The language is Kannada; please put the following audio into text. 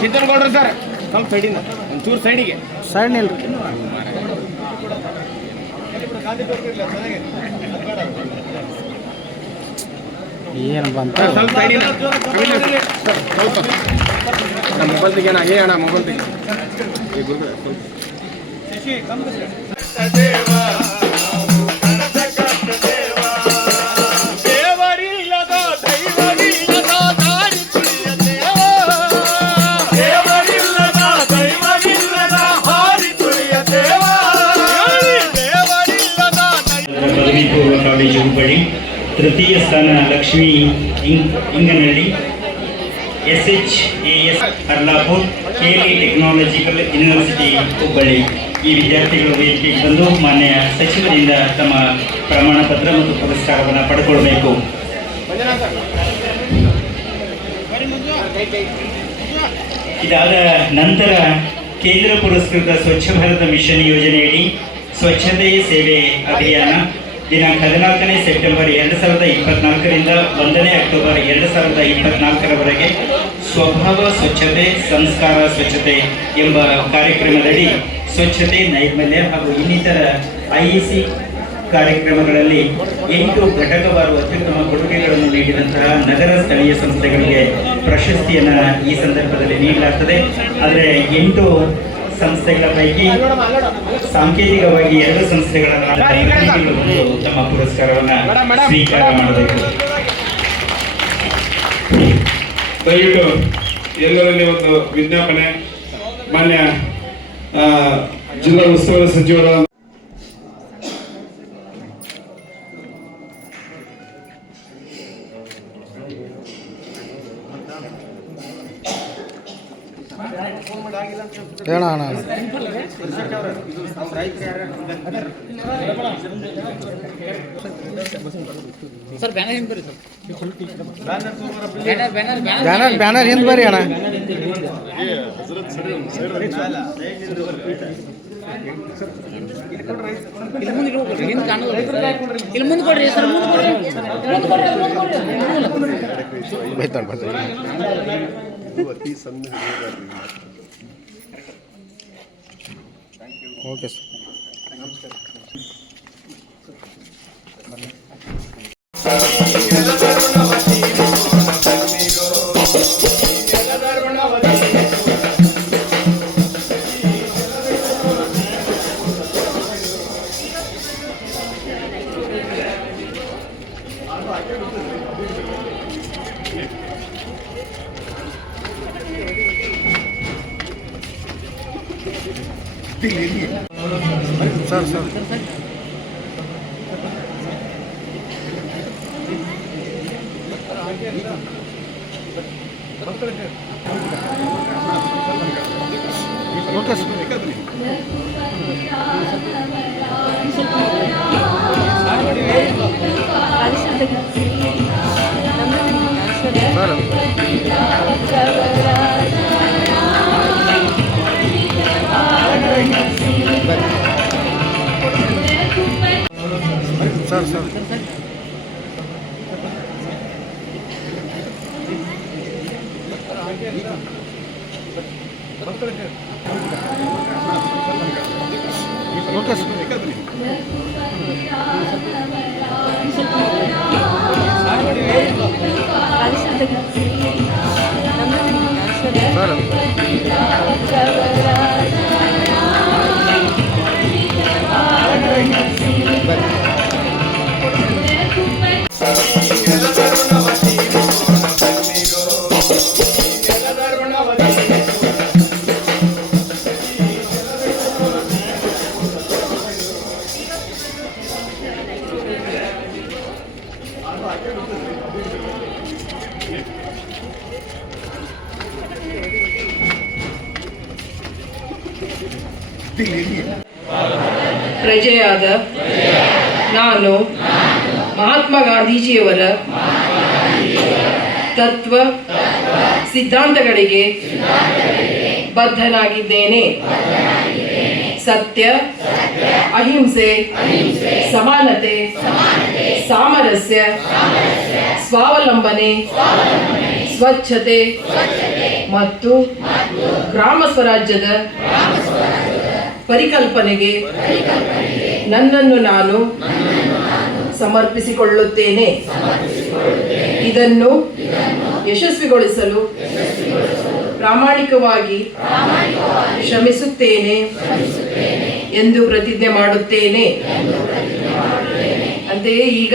ಸಿದ್ದನಗೌಡ್ರು ಸರ್ ಸ್ವಲ್ಪ ಸೈಡಿನ ಒಂಚೂರು ಸೈಡಿಗೆ ಸೈಡ್ ನಿಲ್ರಿ. ಏನು ಬಂತ? ಅಣ್ಣ ಮೊಬೈಲ್ ತೆಗೆ ಅಣ್ಣ ಏ ಅಣ್ಣ ಮೊಬೈಲ್ ತೆಗೆ ಗುರುಗಳೇ, ಹುಬ್ಬಳ್ಳಿ ತೃತೀಯ ಸ್ಥಾನ Lakshmi ಇಂಗ್ Inganahalli S H A S Harlapur, KLE technological university Hubballi. ಈ ವಿದ್ಯಾರ್ಥಿಗಳು ವೇದಿಕೆಗೆ ಬಂದು ಮಾನ್ಯ ಸಚಿವರಿಂದ ತಮ್ಮ ಪ್ರಮಾಣ ಪತ್ರ ಮತ್ತು ಪುರಸ್ಕಾರವನ್ನು ಪಡ್ಕೊಳ್ಬೇಕು. ಇದಾದ ನಂತರ ಕೇಂದ್ರ ಪುರಸ್ಕೃತ ಸ್ವಚ್ಛ ಭಾರತ ಮಿಷನ್ ಯೋಜನೆಯಡಿ ಸ್ವಚ್ಛತೆಯ ಸೇವೆ ಅಭಿಯಾನ ದಿನಾಂಕ ಹದಿನಾಲ್ಕನೇ ಸೆಪ್ಟೆಂಬರ್ ಎರಡು ಸಾವಿರದ ಇಪ್ಪತ್ನಾಲ್ಕರಿಂದ ಒಂದನೇ ಅಕ್ಟೋಬರ್ ಎರಡು ಸಾವಿರದ ಇಪ್ಪತ್ನಾಲ್ಕರವರೆಗೆ ಸ್ವಭಾವ ಸ್ವಚ್ಛತೆ, ಸಂಸ್ಕಾರ ಸ್ವಚ್ಛತೆ ಎಂಬ ಕಾರ್ಯಕ್ರಮದಡಿ ಸ್ವಚ್ಛತೆ, ನೈರ್ಮಲ್ಯ ಹಾಗೂ ಇನ್ನಿತರ ಐಇಸಿ ಕಾರ್ಯಕ್ರಮಗಳಲ್ಲಿ ಎಂಟು ಘಟಕವಾರು ಅತ್ಯುತ್ತಮ ಕೊಡುಗೆಗಳನ್ನು ನೀಡಿದಂತಹ ನಗರ ಸ್ಥಳೀಯ ಸಂಸ್ಥೆಗಳಿಗೆ ಪ್ರಶಸ್ತಿಯನ್ನು ಈ ಸಂದರ್ಭದಲ್ಲಿ ನೀಡಲಾಗ್ತದೆ. ಆದರೆ ಎಂಟು ಸಂಸ್ಥೆಗಳ ಪೈಕಿ ಸಾಂಕೇತಿಕವಾಗಿ ಎರಡು ಸಂಸ್ಥೆಗಳನ್ನ ಉತ್ತಮ ಪುರಸ್ಕಾರವನ್ನು ಸ್ವೀಕಾರ ಮಾಡಬೇಕು. ದಯವಿಟ್ಟು ಎಲ್ಲರಲ್ಲಿ ಒಂದು ವಿಜ್ಞಾಪನೆ ಮಾನ್ಯ ಆ, ಜಿಲ್ಲಾ ಉಸ್ತುವಾರಿ ಸಚಿವರ ಹೇಳ ಅಣ್ಣ sir banner banner banner banner banner banner ಹಿಂದೆ ಬರ್ರಿ ಅಣ್ಣ. ಇಲ್ಲಿ ಮುಂದೆ ಇಡ್ಬೇಕ್ರಿ ಹಿಂದೆ ಕಾಣೋದು ಇಲ್ಲಿ ಮುಂದೆ ಕೊಡ್ರಿ ಸರ್ ಮುಂದೆ ಕೊಡ್ರಿ. ಮುಂದೆ ಕೊಡ್ರಿ ಮುಂದೆ ಕೊಡ್ರಿ. ಬೈತಾಳ ಬೈತಾಳ okay sir sir sir okay sir sir sir sir okay sir sir ಪ್ರಜೆಯಾದ ನಾನು ಮಹಾತ್ಮ ಗಾಂಧೀಜಿಯವರ ತತ್ವ ಸಿದ್ಧಾಂತಗಳಿಗೆ ಬದ್ಧನಾಗಿದ್ದೇನೆ. ಸತ್ಯ, ಅಹಿಂಸೆ, ಸಮಾನತೆ, ಸಾಮರಸ್ಯ, ಸ್ವಾವಲಂಬನೆ, ಸ್ವಚ್ಛತೆ ಮತ್ತು ಗ್ರಾಮ ಸ್ವರಾಜ್ಯದ ಪರಿಕಲ್ಪನೆಗೆ ನನ್ನನ್ನು ನಾನು ಸಮರ್ಪಿಸಿಕೊಳ್ಳುತ್ತೇನೆ. ಇದನ್ನು ಯಶಸ್ವಿಗೊಳಿಸಲು ಪ್ರಾಮಾಣಿಕವಾಗಿ ಶ್ರಮಿಸುತ್ತೇನೆ ಎಂದು ಪ್ರತಿಜ್ಞೆ ಮಾಡುತ್ತೇನೆ. ಅಂತೆಯೇ ಈಗ